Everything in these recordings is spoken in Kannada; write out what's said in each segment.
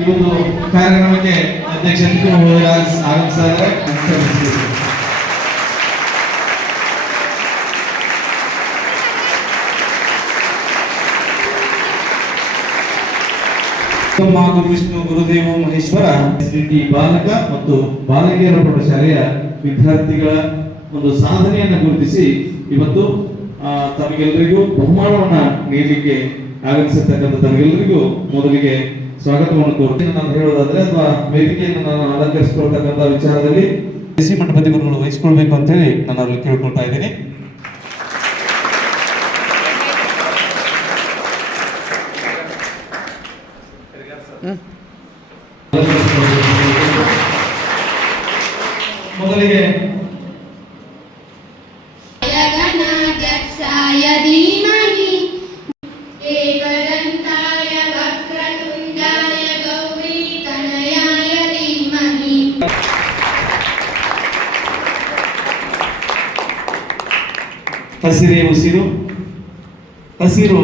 ಈ ಒಂದು ಕಾರ್ಯಕ್ರಮಕ್ಕೆ ಅಧ್ಯಕ್ಷ ಆಗಮಿಸಿದ್ದಾರೆ. ಗುರು ವಿಷ್ಣು ಗುರುದೇವ ಮಹೇಶ್ವರ ಎಸ್ಡಿಟಿ ಬಾಲಕ ಮತ್ತು ಬಾಲಕಿಯರ ಪ್ರೌಢಶಾಲೆಯ ವಿದ್ಯಾರ್ಥಿಗಳ ಒಂದು ಸಾಧನೆಯನ್ನು ಗುರುತಿಸಿ ಇವತ್ತು ತಮಗೆಲ್ಲರಿಗೂ ಬಹುಮಾನವನ್ನ ನೀಡಲಿಕ್ಕೆ ಆಗಮಿಸಿರ್ತಕ್ಕಂಥ ತಮಗೆಲ್ಲರಿಗೂ ಮೊದಲಿಗೆ ಸ್ವಾಗತವನ್ನು ಕೋರುತ್ತೇನೆ. ನಾನು ಹೇಳೋದಾದ್ರೆ ಅಥವಾ ವೇದಿಕೆಯನ್ನು ನಾನು ಅಲಂಕರಿಸಿಕೊಳ್ತಕ್ಕಂಥ ವಿಚಾರದಲ್ಲಿ ಸಿ ಮಂಟಪತಿಗಳು ವಹಿಸಿಕೊಳ್ಬೇಕು ಅಂತ ಹೇಳಿ ನಾನು ಅಲ್ಲಿ ಕೇಳ್ಕೊಳ್ತಾ ಇದ್ದೀನಿ. ಮೊದಲಿಗೆ ಹಸಿರೇ ಉಸಿರು, ಹಸಿರು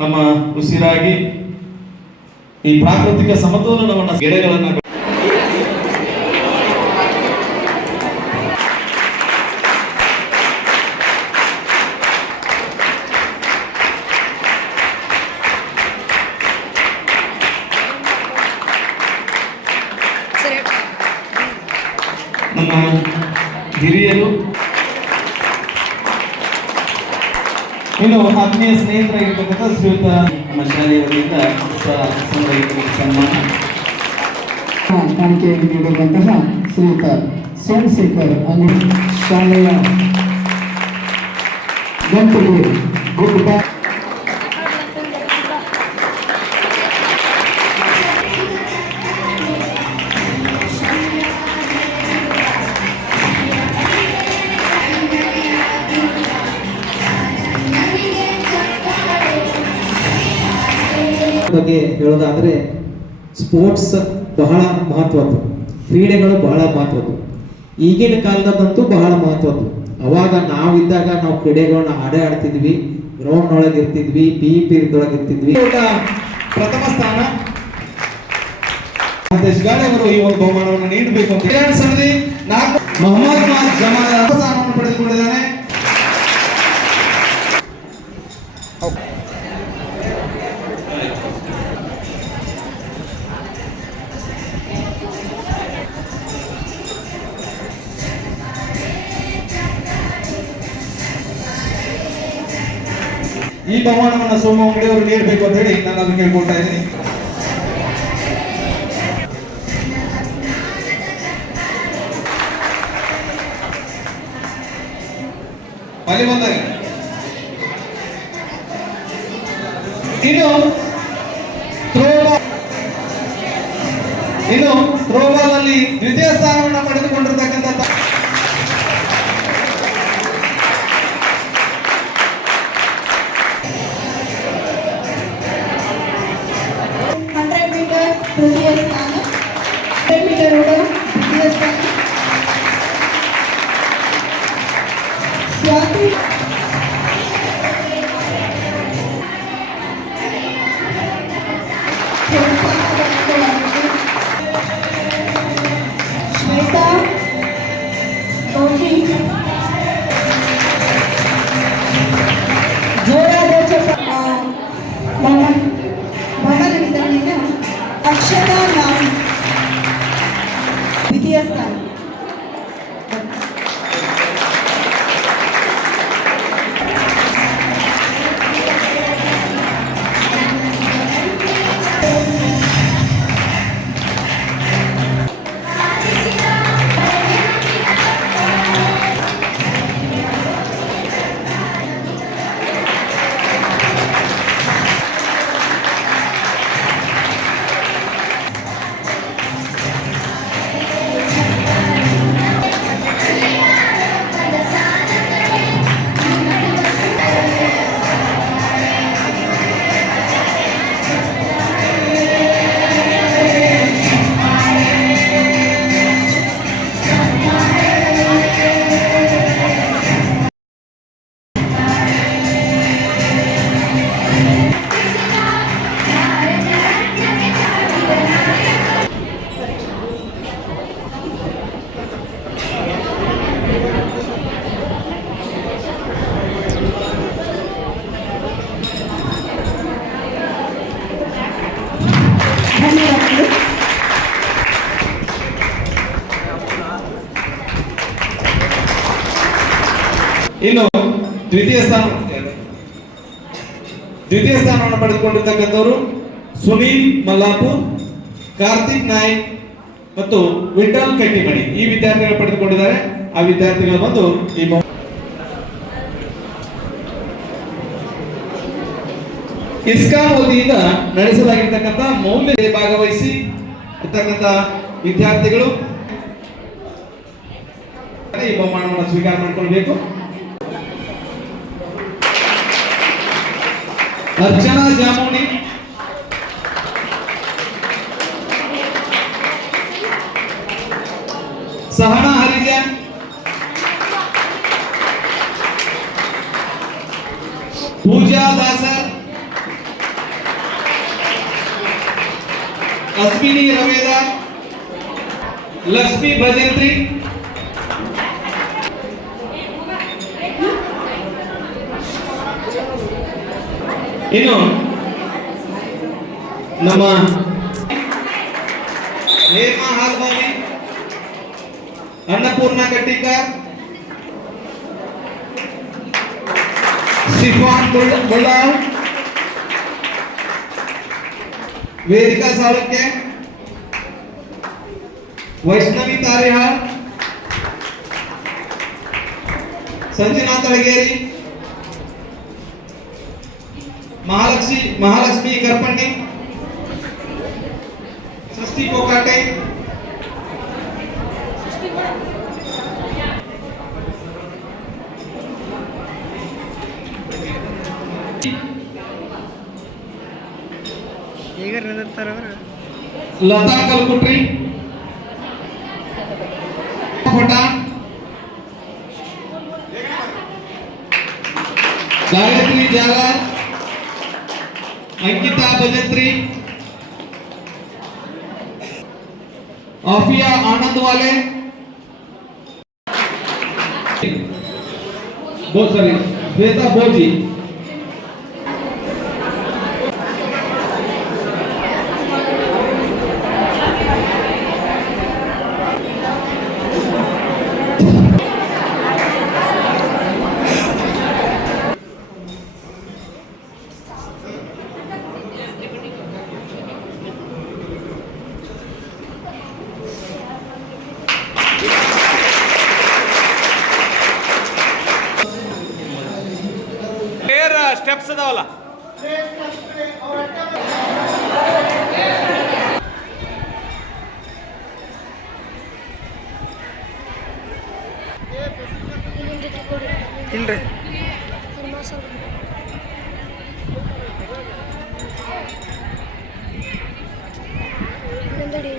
ನಮ್ಮ ಉಸಿರಾಗಿ ಈ ಪ್ರಾಕೃತಿಕ ಸಮತೋಲನವನ್ನು ಗಿಡಗಳನ್ನು ನಮ್ಮ ಹಿರಿಯರು ಇನ್ನು ಆತ್ಮೀಯ ಸ್ನೇಹಿತರಾಗಿರ್ತಕ್ಕಂಥ ಶ್ರೀಯುತ ನಮ್ಮ ಶಾಲೆಯ ವತಿಯಿಂದ ಸನ್ಮಾನ ಕಾಣಿಕೆಯನ್ನು ನೀಡಿರುವಂತಹ ಶ್ರೀಯುತ ಸೋಮಶೇಖರ್ ಅನಿಲ್ ಶಾಲೆಯ ಗಂಟೆಗೆ ಗುಡ್ ಬ್ಯಾಕ್ ಬಗ್ಗೆ ಹೇಳೋದಾದ್ರೆ ಸ್ಪೋರ್ಟ್ಸ್ ಬಹಳ ಮಹತ್ವದ್ದು, ಕ್ರೀಡೆಗಳು ಬಹಳ ಮಹತ್ವದ್ದು. ಈಗಿನ ಕಾಲದಂತೂ ಬಹಳ ಮಹತ್ವದ್ದು. ಅವಾಗ ನಾವಿದ್ದಾಗ ನಾವು ಕ್ರೀಡೆಗಳನ್ನ ಆಡ್ತಿದ್ವಿ, ಗ್ರೌಂಡ್ ಒಳಗೆ ಇರ್ತಿದ್ವಿ, ಪೀರಿಯಡ್ ಒಳಗೆ ಇರ್ತಿದ್ವಿ. ಪ್ರಥಮ ಸ್ಥಾನ ಅವರು ಈ ಒಂದು ಬಹುಮಾನವನ್ನು ನೀಡಬೇಕು ಅಂತ ಸಮಿತಿ ಮೊಹಮ್ಮದ್ ಜಮಾಲ್ ಸ್ಥಾನವನ್ನು ಪಡೆದುಕೊಂಡಿದ್ದಾನೆ. ಈ ಬಹುಮಾನವನ್ನು ಸೋಮ ಅಂಗಡಿಯವರು ನೀಡಬೇಕು ಅಂತ ಹೇಳಿ ನಾನು ಅದನ್ನು ಕೇಳ್ಕೊಳ್ತಾ ಇದ್ದೀನಿ. ಅಲ್ಲಿ ಬಂದಾಗ ಇನ್ನು ಥ್ರೋಬಾಲ್ ಅಲ್ಲಿ ದ್ವಿತೀಯ ಸ್ಥಾನವನ್ನು ಪಡೆದುಕೊಂಡಿರ್ತಕ್ಕಂಥ ತೃತೀಯ ಸ್ಥಾನ, 100 ಮೀಟರ್ ಓಟ ತೃತೀಯ ಸ್ಥಾನ, ಸ್ವಾತಿ ಶ್ವೇತಾ ಗೌರಿ ಜೋರಾದ ಬಹುಮಾನ ವಿತರಣೆಯನ್ನು ಅಕ್ಷತಾ ನಾಮ್ ದ್ವಿತೀಯ ಸ್ಥಾನ. ದ್ವಿತೀಯ ಸ್ಥಾನವನ್ನು ಪಡೆದುಕೊಂಡಿರ್ತಕ್ಕಂಥವರು ಸುನೀಲ್ ಮಲ್ಲಾಪುರ್, ಕಾರ್ತಿಕ್ ನಾಯ್ಕ್ ಮತ್ತು ವಿಠಲ್ ಕಟ್ಟಿಮಣಿ ಈ ವಿದ್ಯಾರ್ಥಿಗಳು ಪಡೆದುಕೊಂಡಿದ್ದಾರೆ. ಆ ವಿದ್ಯಾರ್ಥಿಗಳು ಬಂದು ಈ ಇಸ್ಕಾನ್ ವತಿಯಿಂದ ನಡೆಸಲಾಗಿರ್ತಕ್ಕಂಥ ಮೌಲ್ಯ ಭಾಗವಹಿಸಿ ಇರ್ತಕ್ಕಂಥ ವಿದ್ಯಾರ್ಥಿಗಳು ಈ ಬಹುಮಾನವನ್ನು ಸ್ವೀಕಾರ ಮಾಡಿಕೊಳ್ಬೇಕು. अर्चना जामुनी, सहना हरिजन, पूजा दासर, अश्विनी रवेदार, लक्ष्मी भजंत्री, ಇನ್ನು ನಮ್ಮ ಹೇಮಾ ಹಾಲ್ವಾನಿ, ಅನ್ನಪೂರ್ಣ ಕಟ್ಟಿಕರ್, ಸಿಫಾನ್ ಬುಳ್ಳಾವ್, ವೇದಿಕಾ ಸಾಳುಕ್ಯ, ವೈಷ್ಣವಿ ತಾರೇಹಾಳ್, ಸಂಜನಾ ತಳಗೇರಿ, महालक्ष्मी करपंडी, सृष्टि कोकाटे, लता कलकुट्री, गायत्री जागर, अंकिता भजंत्री, आफिया आनंद वाले, श्वेता बोजी, ಸ್ಟೆಪ್ಸ್ ಅದಾವಲ್ಲ ಇಲ್ರಿ ಇನ್ನೊಂದಡಿ